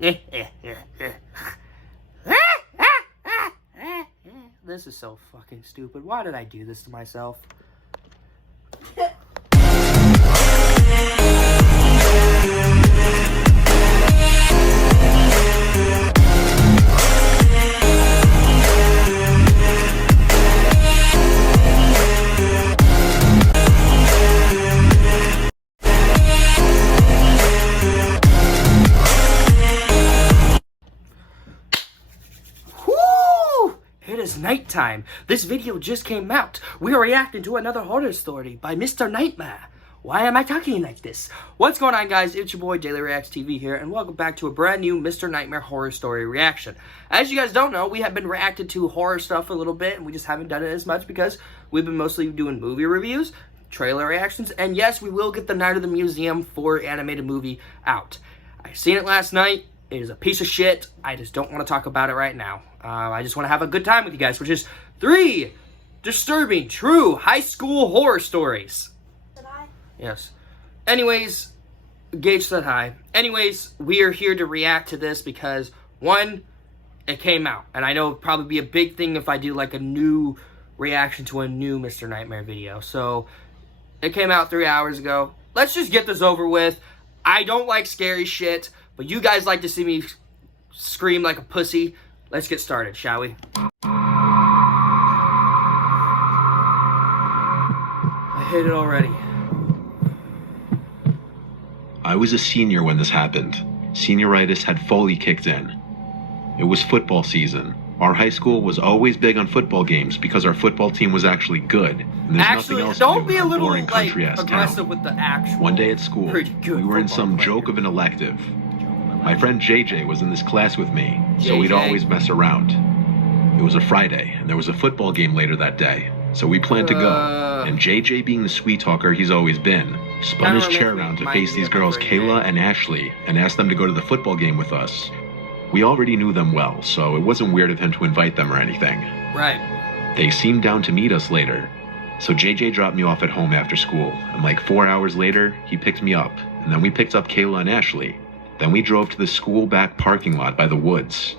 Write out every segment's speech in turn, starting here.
This is so fucking stupid. Why did I do this to myself? It is nighttime. This video just came out. We are reacting to another horror story by Mr. Nightmare. Why am I talking like this? What's going on, guys? It's your boy Daily Reacts TV here, and welcome back to a brand new Mr. Nightmare horror story reaction. As you guys don't know, we have been reacting to horror stuff a little bit, and we just haven't done it as much because we've been mostly doing movie reviews, trailer reactions, and yes, we will get the Night of the Museum 4 animated movie out. I seen it last night. It is a piece of shit. I just don't want to talk about it right now. I just want to have a good time with you guys, which is 3 disturbing, true high school horror stories. Said hi? Yes. Anyways, Gage said hi. Anyways, we are here to react to this because, one, it came out. And I know it'll probably be a big thing if I do like a new reaction to a new Mr. Nightmare video. So, it came out 3 hours ago. Let's just get this over with. I don't like scary shit, but you guys like to see me scream like a pussy. Let's get started, shall we? I hate it already. I was a senior when this happened. Senioritis had fully kicked in. It was football season. Our high school was always big on football games because our football team was actually good. And there's Actually, nothing else don't to do be in a our little boring like country-ass aggressive town. with the actual. One day at school, pretty good we were in football some player. joke of an elective. My friend JJ was in this class with me, so we'd JJ. always mess around. It was a Friday, and there was a football game later that day, so we planned to go. And JJ, being the sweet talker he's always been, spun his chair around to face these girls, Kayla and Ashley, and asked them to go to the football game with us. We already knew them well, so it wasn't weird of him to invite them or anything. Right. They seemed down to meet us later. So JJ dropped me off at home after school, and like 4 hours later, he picked me up, and then we picked up Kayla and Ashley. Then we drove to the school back parking lot by the woods.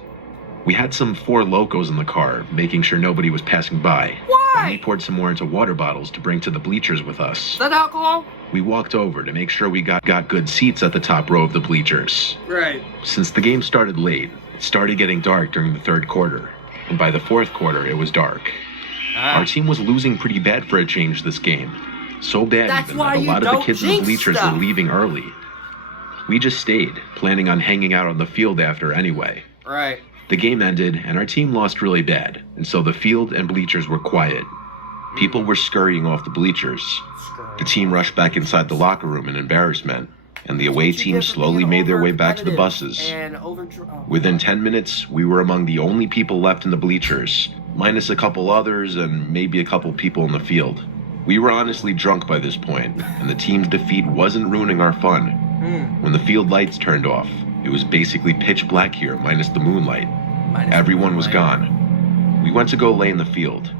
We had some 4 Locos in the car, making sure nobody was passing by. Why? And we poured some more into water bottles to bring to the bleachers with us. Is that alcohol? We walked over to make sure we got good seats at the top row of the bleachers. Right. Since the game started late, it started getting dark during the 3rd quarter, and by the 4th quarter, it was dark. Our team was losing pretty bad for a change this game. So bad That's even why that a you lot of the don't kids in the jinx bleachers stuff. were leaving early. We just stayed, planning on hanging out on the field after anyway. Right. The game ended, and our team lost really bad, and so the field and bleachers were quiet. People were scurrying off the bleachers. The team rushed back inside the locker room in embarrassment, and the away team slowly made their way back to the buses. Within 10 minutes, we were among the only people left in the bleachers, minus a couple others and maybe a couple people in the field. We were honestly drunk by this point, and the team's defeat wasn't ruining our fun. When the field lights turned off, it was basically pitch black here, minus the moonlight. Everyone was gone. We went to go lay in the field.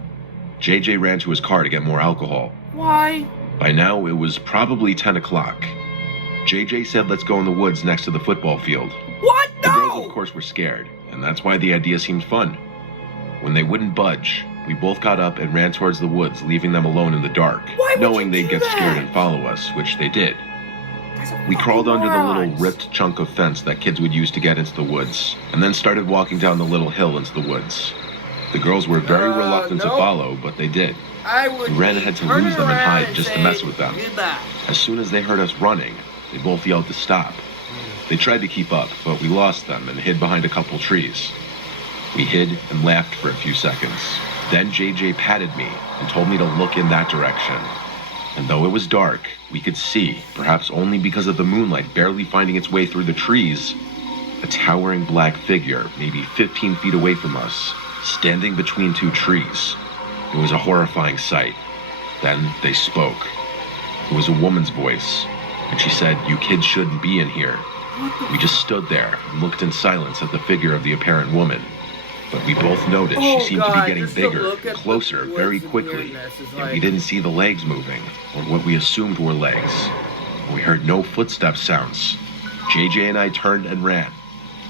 JJ ran to his car to get more alcohol. Why? By now, it was probably 10 o'clock. JJ said, let's go in the woods next to the football field. What? The girls, No! of course, were scared, and that's why the idea seemed fun. When they wouldn't budge, we both got up and ran towards the woods, leaving them alone in the dark, Why would knowing you they'd do get scared that? and follow us, which they did. That's a We crawled fucking under the little morons. ripped chunk of fence that kids would use to get into the woods, and then started walking down the little hill into the woods. The girls were very reluctant to nope. follow, but they did. I would We ran be ahead to turning lose them and around hide and just to saying, mess with them. "Goodbye." As soon as they heard us running, they both yelled to stop. They tried to keep up, but we lost them and hid behind a couple trees. We hid and laughed for a few seconds. Then JJ patted me and told me to look in that direction. And though it was dark, we could see, perhaps only because of the moonlight barely finding its way through the trees, a towering black figure, maybe 15 feet away from us, standing between 2 trees. It was a horrifying sight. Then they spoke. It was a woman's voice, and she said, "You kids shouldn't be in here." We just stood there and looked in silence at the figure of the apparent woman. But we both noticed she seemed to be getting just the bigger, look at closer, the very woods and quickly. weirdness is And like- we didn't see the legs moving, or what we assumed were legs. We heard no footstep sounds. JJ and I turned and ran.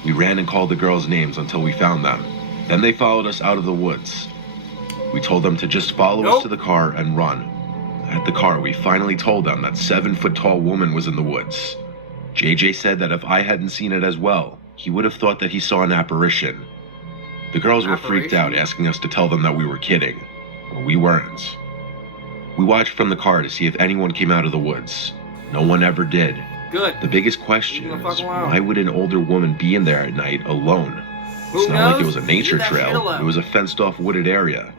We ran and called the girls' names until we found them. Then they followed us out of the woods. We told them to just follow us to the car and run. At the car, we finally told them that 7-foot-tall woman was in the woods. JJ said that if I hadn't seen it as well, he would have thought that he saw an apparition. The girls were freaked out, asking us to tell them that we were kidding. But we weren't. We watched from the car to see if anyone came out of the woods. No one ever did. Good. The biggest question is, why would an older woman be in there at night alone? Who It's not knows? like it was a nature trail. It was a fenced-off wooded area.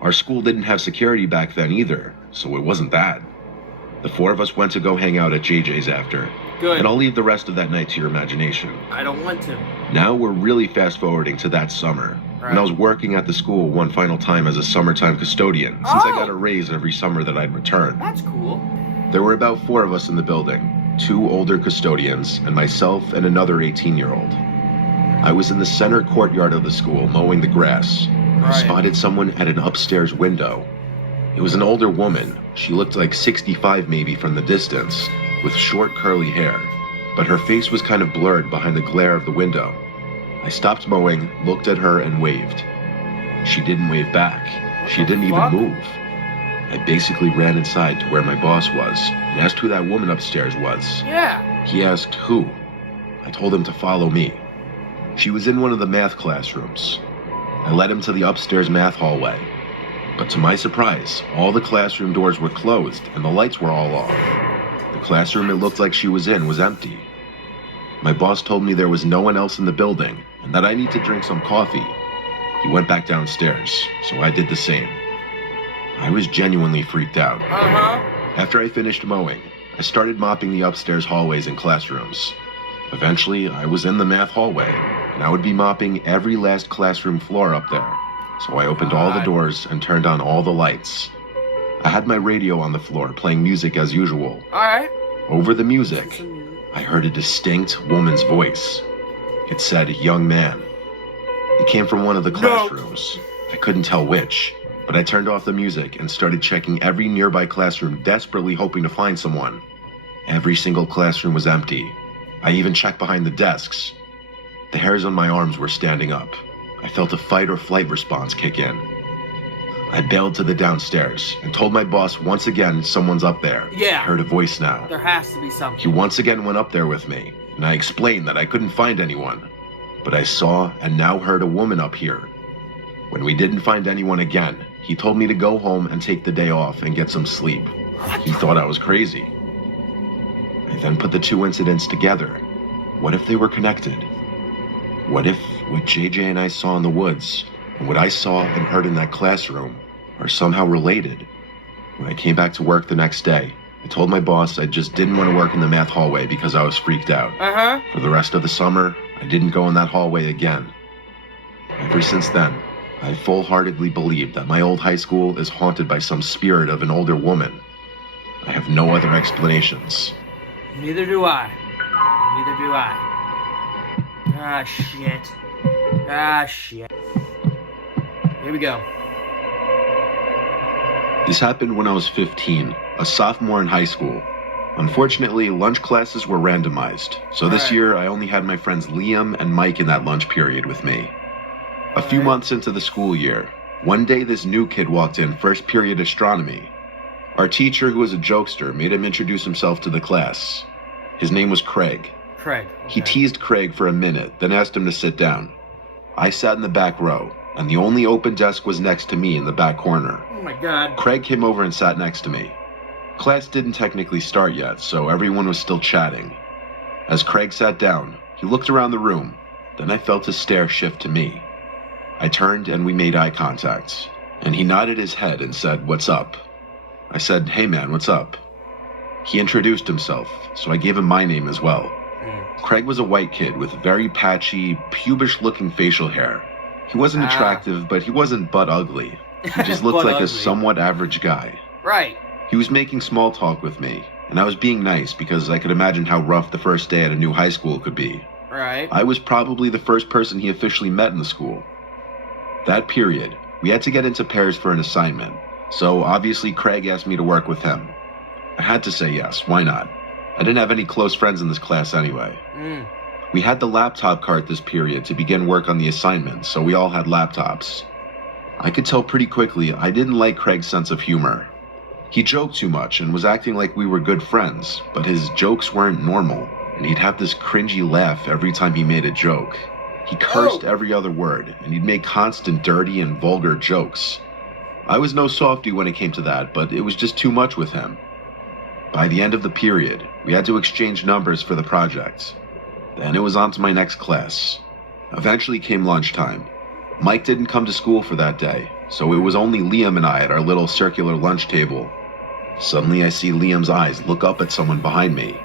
Our school didn't have security back then either, so it wasn't that. The four of us went to go hang out at JJ's after. Good. And I'll leave the rest of that night to your imagination. I don't want to. Now we're really fast-forwarding to that summer. Right. When I was working at the school one final time as a summertime custodian, since I got a raise every summer that I'd return. That's cool. There were about 4 of us in the building, 2 older custodians, and myself and another 18-year-old. I was in the center courtyard of the school mowing the grass. I spotted someone at an upstairs window. It was an older woman. She looked like 65 maybe from the distance, with short curly hair, but her face was kind of blurred behind the glare of the window. I stopped mowing, looked at her, and waved. She didn't wave back. She didn't even move. I basically ran inside to where my boss was and asked who that woman upstairs was. Yeah. He asked who. I told him to follow me. She was in one of the math classrooms. I led him to the upstairs math hallway. But to my surprise, all the classroom doors were closed and the lights were all off. The classroom it looked like she was in was empty. My boss told me there was no one else in the building and that I need to drink some coffee. He went back downstairs, so I did the same. I was genuinely freaked out. After I finished mowing, I started mopping the upstairs hallways and classrooms. Eventually, I was in the math hallway, and I would be mopping every last classroom floor up there. So I opened all the doors and turned on all the lights. I had my radio on the floor playing music as usual. Alright. Over the music, I heard a distinct woman's voice. It said, "Young man." It came from one of the classrooms. I couldn't tell which, but I turned off the music and started checking every nearby classroom, desperately hoping to find someone. Every single classroom was empty. I even checked behind the desks. The hairs on my arms were standing up. I felt a fight or flight response kick in. I bailed to the downstairs and told my boss once again someone's up there. Yeah. I heard a voice now. There has to be something. He once again went up there with me, and I explained that I couldn't find anyone. But I saw and now heard a woman up here. When we didn't find anyone again, he told me to go home and take the day off and get some sleep. He thought I was crazy. I then put the 2 incidents together. What if they were connected? What if what JJ and I saw in the woods and what I saw and heard in that classroom are somehow related? When I came back to work the next day, I told my boss I just didn't want to work in the math hallway because I was freaked out. For the rest of the summer, I didn't go in that hallway again. Ever since then, I full-heartedly believe that my old high school is haunted by some spirit of an older woman. I have no other explanations. Neither do I. Neither do I. Ah, shit. Ah, shit. Here we go. This happened when I was 15, a sophomore in high school. Unfortunately, lunch classes were randomized, so this year I only had my friends Liam and Mike in that lunch period with me. A few months into the school year, one day this new kid walked in first period astronomy. Our teacher, who was a jokester, made him introduce himself to the class. His name was Craig. Craig. He teased Craig for a minute, then asked him to sit down. I sat in the back row, and the only open desk was next to me in the back corner. Oh my god. Craig came over and sat next to me. Class didn't technically start yet, so everyone was still chatting. As Craig sat down, he looked around the room, then I felt his stare shift to me. I turned and we made eye contact, and he nodded his head and said, "What's up?" I said, "Hey man, what's up?" He introduced himself, so I gave him my name as well. Craig was a white kid with very patchy, pubish-looking facial hair. He wasn't attractive, but he wasn't butt ugly. He just looked like a somewhat average guy. Right. He was making small talk with me, and I was being nice because I could imagine how rough the first day at a new high school could be. Right. I was probably the first person he officially met in the school. That period, we had to get into pairs for an assignment, so obviously Craig asked me to work with him. I had to say yes, why not? I didn't have any close friends in this class anyway. We had the laptop cart this period to begin work on the assignment, so we all had laptops. I could tell pretty quickly I didn't like Craig's sense of humor. He joked too much and was acting like we were good friends, but his jokes weren't normal, and he'd have this cringy laugh every time he made a joke. He cursed every other word, and he'd make constant dirty and vulgar jokes. I was no softy when it came to that, but it was just too much with him. By the end of the period, we had to exchange numbers for the project. Then it was on to my next class. Eventually came lunchtime. Mike didn't come to school for that day, so it was only Liam and I at our little circular lunch table. Suddenly I see Liam's eyes look up at someone behind me.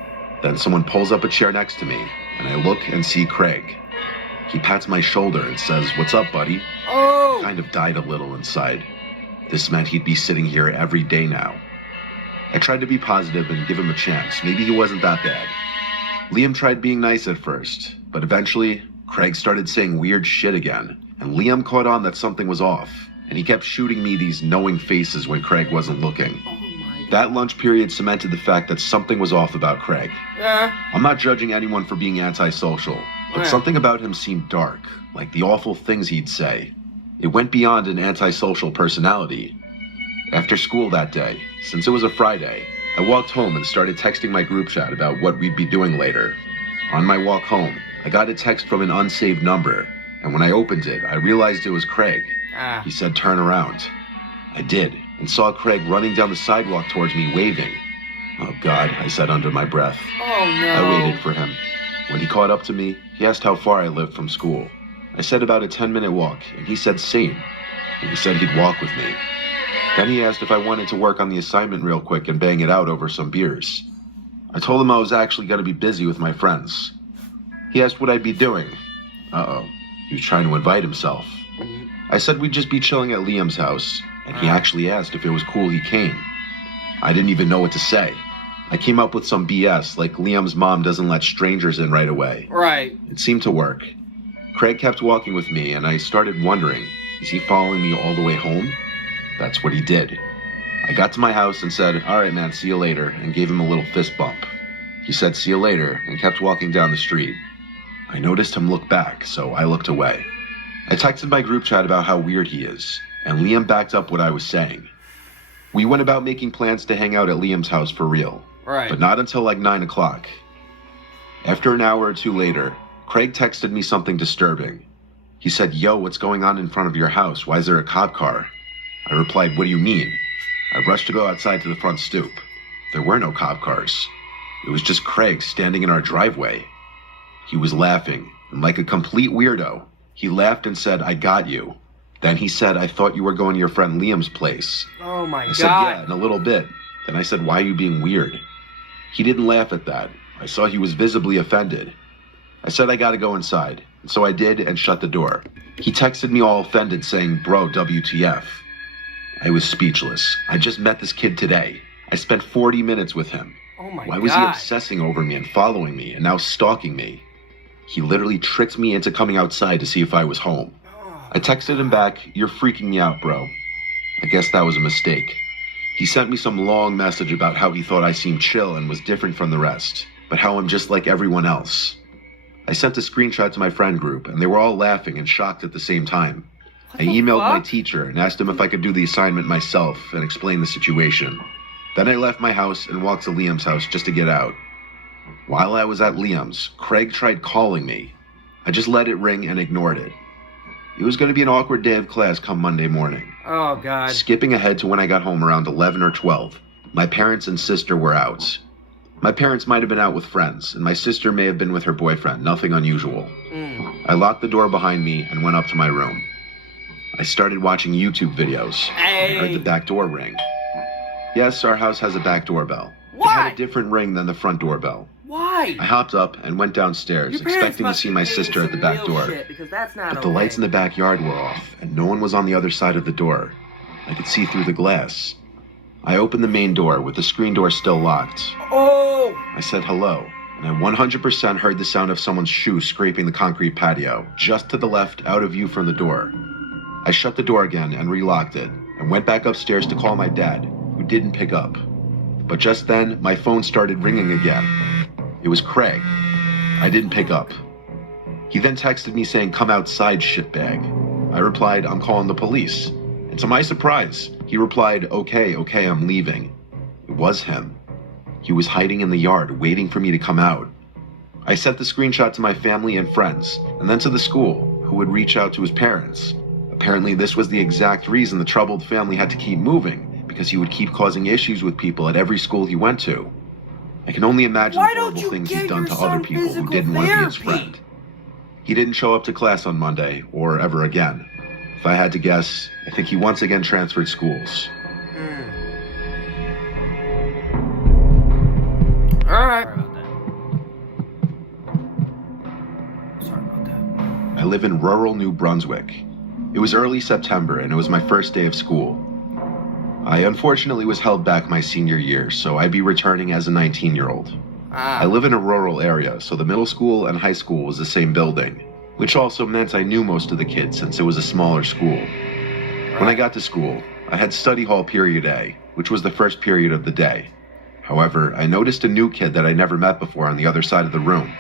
Then someone pulls up a chair next to me, and I look and see Craig. He pats my shoulder and says, "What's up, buddy?" I kind of died a little inside. This meant he'd be sitting here every day now. I tried to be positive and give him a chance. Maybe he wasn't that bad. Liam tried being nice at first, but eventually, Craig started saying weird shit again, and Liam caught on that something was off, and he kept shooting me these knowing faces when Craig wasn't looking. That lunch period cemented the fact that something was off about Craig. I'm not judging anyone for being antisocial, but something about him seemed dark, like the awful things he'd say. It went beyond an antisocial personality. After school that day, since it was a Friday, I walked home and started texting my group chat about what we'd be doing later. On my walk home, I got a text from an unsaved number, and when I opened it, I realized it was Craig. He said, "Turn around." I did, and saw Craig running down the sidewalk towards me, waving. "Oh God," I said under my breath. Oh no. I waited for him. When he caught up to me, he asked how far I lived from school. I said about a 10-minute walk, and he said same, and he said he'd walk with me. Then he asked if I wanted to work on the assignment real quick and bang it out over some beers. I told him I was actually going to be busy with my friends. He asked what I'd be doing. He was trying to invite himself. I said we'd just be chilling at Liam's house, and he actually asked if it was cool he came. I didn't even know what to say. I came up with some BS, like Liam's mom doesn't let strangers in right away. Right. It seemed to work. Craig kept walking with me, and I started wondering, is he following me all the way home? That's what he did. I got to my house and said, "All right, man, see you later," and gave him a little fist bump. He said, "See you later," and kept walking down the street. I noticed him look back, so I looked away. I texted my group chat about how weird he is, and Liam backed up what I was saying. We went about making plans to hang out at Liam's house for real, but not until like 9 o'clock. After an hour or two later, Craig texted me something disturbing. He said, "Yo, what's going on in front of your house? Why is there a cop car?" I replied, "What do you mean?" I rushed to go outside to the front stoop. There were no cop cars. It was just Craig standing in our driveway. He was laughing, and like a complete weirdo, he laughed and said, "I got you." Then he said, "I thought you were going to your friend Liam's place." Oh my God. I said, "Yeah, in a little bit." Then I said, "Why are you being weird?" He didn't laugh at that. I saw he was visibly offended. I said I gotta go inside, and so I did and shut the door. He texted me all offended saying, "Bro, WTF." I was speechless. I just met this kid today. I spent 40 minutes with him. Oh my God. Why was he obsessing over me and following me and now stalking me? He literally tricked me into coming outside to see if I was home. I texted him back, "You're freaking me out, bro." I guess that was a mistake. He sent me some long message about how he thought I seemed chill and was different from the rest, but how I'm just like everyone else. I sent a screenshot to my friend group, and they were all laughing and shocked at the same time. I emailed my teacher and asked him if I could do the assignment myself and explain the situation. Then I left my house and walked to Liam's house just to get out. While I was at Liam's, Craig tried calling me. I just let it ring and ignored it. It was going to be an awkward day of class come Monday morning. Oh, God. Skipping ahead to when I got home around 11 or 12, my parents and sister were out. My parents might have been out with friends, and my sister may have been with her boyfriend, nothing unusual. I locked the door behind me and went up to my room. I started watching YouTube videos. I heard the back door ring. Yes, our house has a back doorbell. It had a different ring than the front doorbell. Why? I hopped up and went downstairs, expecting to see my sister at the back door. But the lights in the backyard were off, and no one was on the other side of the door. I could see through the glass. I opened the main door with the screen door still locked. Oh! I said hello, and I 100% heard the sound of someone's shoe scraping the concrete patio, just to the left, out of view from the door. I shut the door again and relocked it, and went back upstairs to call my dad, who didn't pick up. But just then, my phone started ringing again. It was Craig. I didn't pick up. He then texted me saying, "Come outside, shitbag." I replied, "I'm calling the police." And to my surprise, he replied, okay, I'm leaving." It was him. He was hiding in the yard, waiting for me to come out. I sent the screenshot to my family and friends, and then to the school, who would reach out to his parents. Apparently, this was the exact reason the troubled family had to keep moving, because he would keep causing issues with people at every school he went to. I can only imagine Why the don't horrible you things get he's done to your other son people who physical didn't want to be his therapy? friend. He didn't show up to class on Monday, or ever again. If I had to guess, I think he once again transferred schools. Alright. Sorry about that. I live in rural New Brunswick. It was early September and it was my first day of school. I unfortunately was held back my senior year, so I'd be returning as a 19-year-old. I live in a rural area, so the middle school and high school was the same building, which also meant I knew most of the kids since it was a smaller school. When I got to school, I had study hall period A, which was the first period of the day. However, I noticed a new kid that I never met before on the other side of the room.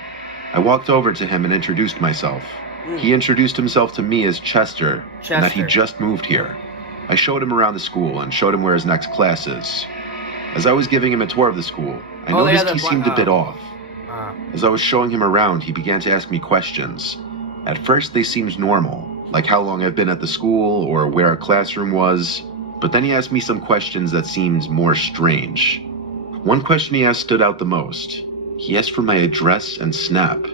I walked over to him and introduced myself. He introduced himself to me as Chester, and that he just moved here. I showed him around the school and showed him where his next class is. As I was giving him a tour of the school, I noticed he seemed a bit off. As I was showing him around, he began to ask me questions. At first, they seemed normal, like how long I've been at the school or where our classroom was, but then he asked me some questions that seemed more strange. One question he asked stood out the most. He asked for my address and snap.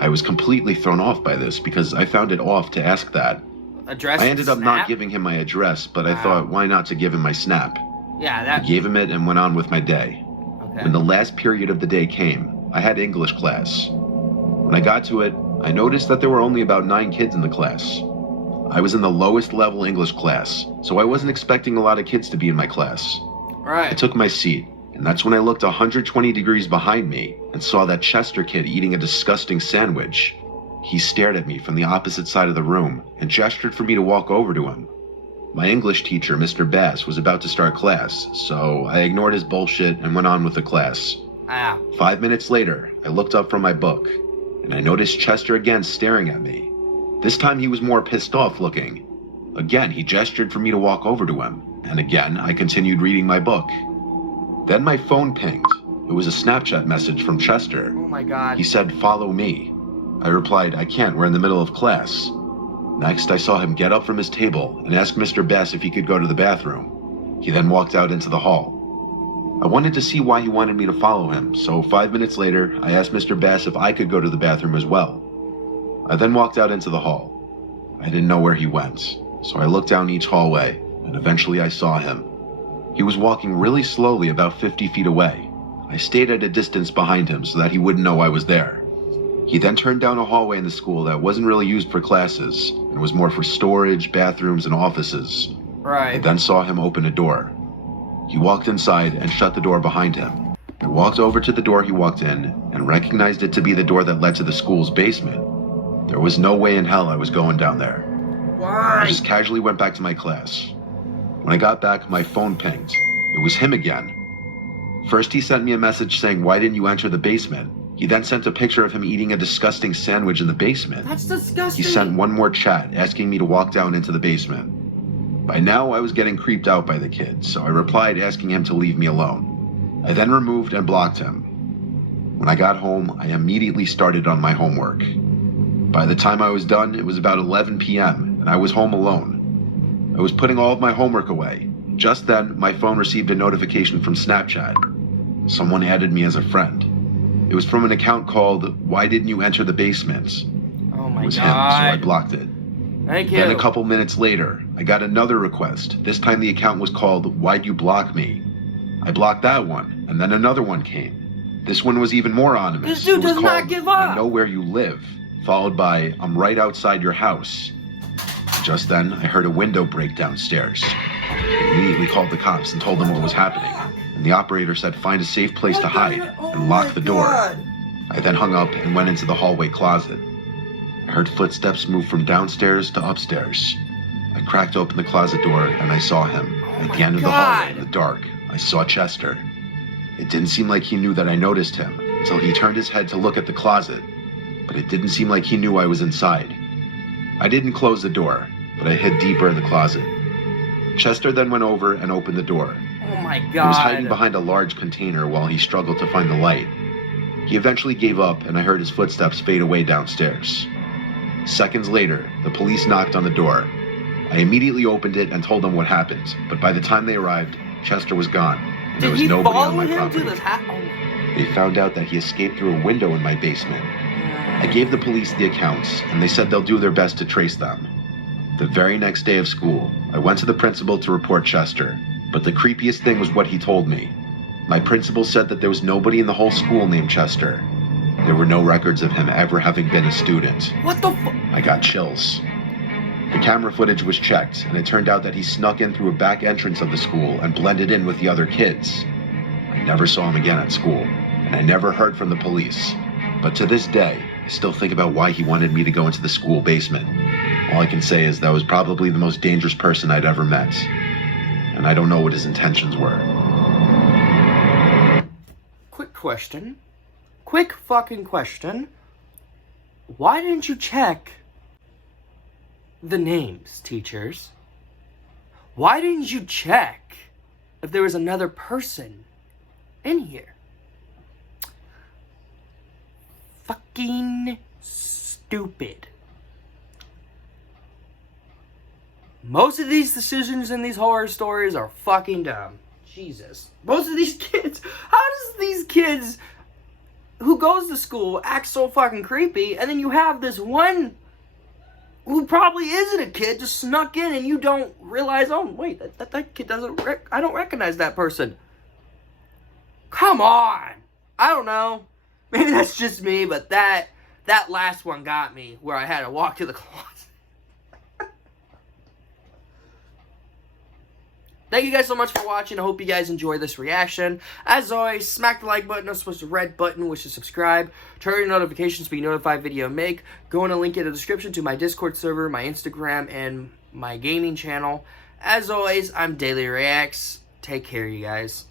I was completely thrown off by this because I found it off to ask that. Address I ended up snap? not giving him my address, but I thought, why not to give him my snap? Yeah, I that... gave him it and went on with my day. Okay. When the last period of the day came, I had English class. When I got to it, I noticed that there were only about 9 kids in the class. I was in the lowest level English class, so I wasn't expecting a lot of kids to be in my class. I Right. took my seat, and that's when I looked 120 degrees behind me and saw that Chester kid eating a disgusting sandwich. He stared at me from the opposite side of the room and gestured for me to walk over to him. My English teacher, Mr. Bass, was about to start class, so I ignored his bullshit and went on with the class. 5 minutes later, I looked up from my book, and I noticed Chester again staring at me. This time he was more pissed off looking. Again, he gestured for me to walk over to him, and again, I continued reading my book. Then my phone pinged. It was a Snapchat message from Chester. Oh my god. He said, "Follow me." I replied, "I can't, we're in the middle of class." Next, I saw him get up from his table and ask Mr. Bass if he could go to the bathroom. He then walked out into the hall. I wanted to see why he wanted me to follow him, so 5 minutes later, I asked Mr. Bass if I could go to the bathroom as well. I then walked out into the hall. I didn't know where he went, so I looked down each hallway, and eventually I saw him. He was walking really slowly about 50 feet away. I stayed at a distance behind him so that he wouldn't know I was there. He then turned down a hallway in the school that wasn't really used for classes, and was more for storage, bathrooms, and offices. I Right. then saw him open a door. He walked inside and shut the door behind him. I walked over to the door he walked in and recognized it to be the door that led to the school's basement. There was no way in hell I was going down there. I Why? just casually went back to my class. When I got back, my phone pinged. It was him again. First, he sent me a message saying, "Why didn't you enter the basement?" He then sent a picture of him eating a disgusting sandwich in the basement. That's He disgusting. sent one more chat asking me to walk down into the basement. By now, I was getting creeped out by the kid, so I replied asking him to leave me alone. I then removed and blocked him. When I got home, I immediately started on my homework. By the time I was done, it was about 11 p.m., and I was home alone. I was putting all of my homework away. Just then, my phone received a notification from Snapchat. Someone added me as a friend. It was from an account called "Why Didn't You Enter the Basement?" Oh It my was him, so I god. blocked it. Thank you. Then a couple minutes later, I got another request. This time the account was called "Why'd You Block Me?" I blocked that one, and then another one came. This one was even more ominous. This dude It was does not called, give up. "I know where you live," followed by "I'm right outside your house." Just then, I heard a window break downstairs. I immediately called the cops and told them what was happening, and the operator said find a safe place to hide and lock the door. I then hung up and went into the hallway closet. I heard footsteps move from downstairs to upstairs. I cracked open the closet door and I saw him. At the end of the hallway in the dark, I saw Chester. It didn't seem like he knew that I noticed him until he turned his head to look at the closet. but it didn't seem like he knew I was inside. I didn't close the door, but I hid deeper in the closet. Chester then went over and opened the door. Oh my He was god. hiding behind a large container while he struggled to find the light. He eventually gave up, and I heard his footsteps fade away downstairs. Seconds later, the police knocked on the door. I immediately opened it and told them what happened, but by the time they arrived, Chester was gone, and there Did was he nobody on follow my him property. to this house? Oh. They found out that he escaped through a window in my basement. I gave the police the accounts, and they said they'll do their best to trace them. The very next day of school, I went to the principal to report Chester, but the creepiest thing was what he told me. My principal said that there was nobody in the whole school named Chester. There were no records of him ever having been a student. What the fuck? I got chills. The camera footage was checked, and it turned out that he snuck in through a back entrance of the school and blended in with the other kids. I never saw him again at school, and I never heard from the police. But to this day, I still think about why he wanted me to go into the school basement. All I can say is that was probably the most dangerous person I'd ever met. And I don't know what his intentions were. Quick question. Quick fucking question. Why didn't you check the names, teachers? Why didn't you check if there was another person in here? Fucking stupid. Most of these decisions in these horror stories are fucking dumb. Jesus. Most of these kids, how does these kids who goes to school act so fucking creepy, and then you have this one who probably isn't a kid just snuck in and you don't realize, oh wait, that kid doesn't, I don't recognize that person. Come on. I don't know. Maybe that's just me, but that last one got me where I had to walk to the closet. Thank you guys so much for watching. I hope you guys enjoy this reaction. As always, smack the like button, also the red button, which is subscribe. Turn on your notifications to be notified video I make. Go in a link in the description to my Discord server, my Instagram, and my gaming channel. As always, I'm Daily Reacts. Take care, you guys.